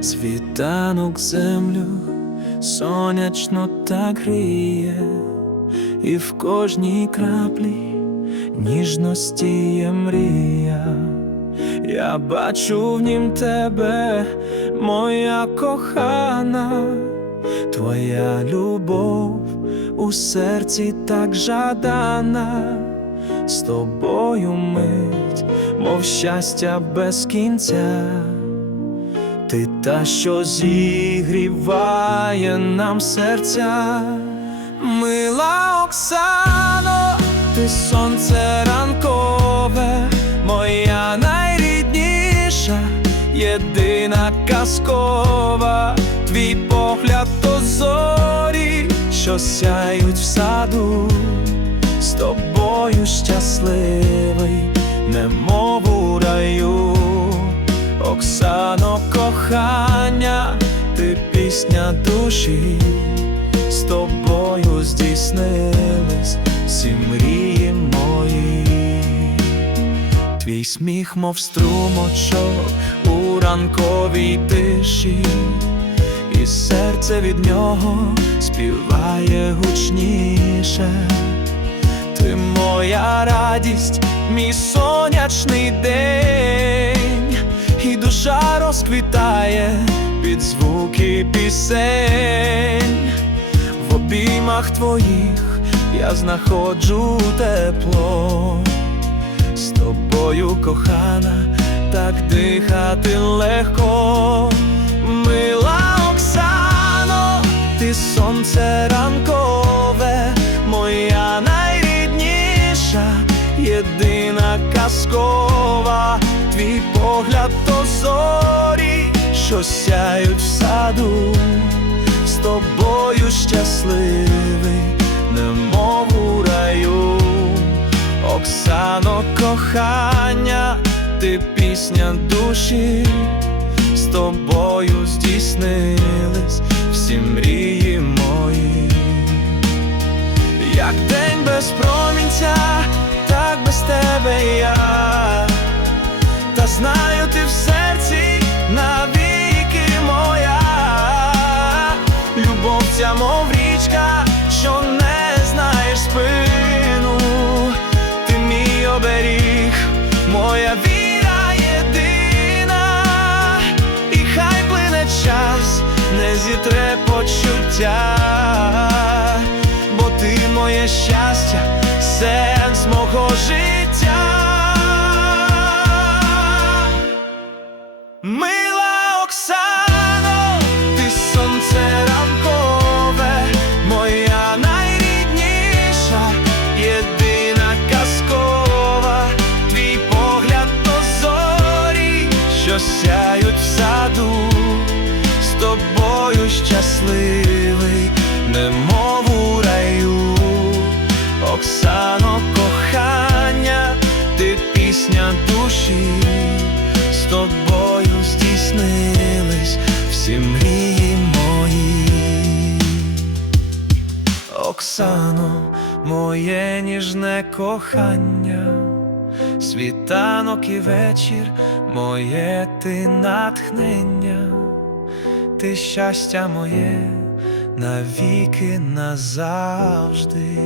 Світанок землю сонячно так гріє, і в кожній краплі ніжності є мрія, я бачу в нім тебе, моя кохана, твоя любов у серці так жадана з тобою мить, мов щастя без кінця. Ти та, що зігріває нам серця, мила Оксано, ти сонце ранкове, моя найрідніша, єдина казкова, твій погляд то зорі, що сяють в саду, з щасливий, немов у раю. Оксано, кохання, ти пісня душі, з тобою здійснились всі мрії мої, твій сміх, мов струмочок у ранковій тиші, і серце від нього співає гучніше. Ти моя радість, мій сонячний день, і душа розквітає під звуки пісень, в обіймах твоїх я знаходжу тепло, з тобою, кохана, так дихати легко, мила Оксано, ти сонце ранкове, казкова, твій погляд то зорі, що сяють в саду, з тобою щасливий, немов у раю, Оксано, кохання, ти пісня душі, з тобою здійснились всі мрії мої. Як день без промінця, зітре почуття щасливий, немов у раю, Оксано, кохання, ти пісня душі, з тобою здійснились всі мрії мої. Оксано, моє ніжне кохання, світанок і вечір, моє ти натхнення, ти щастя моє навіки назавжди.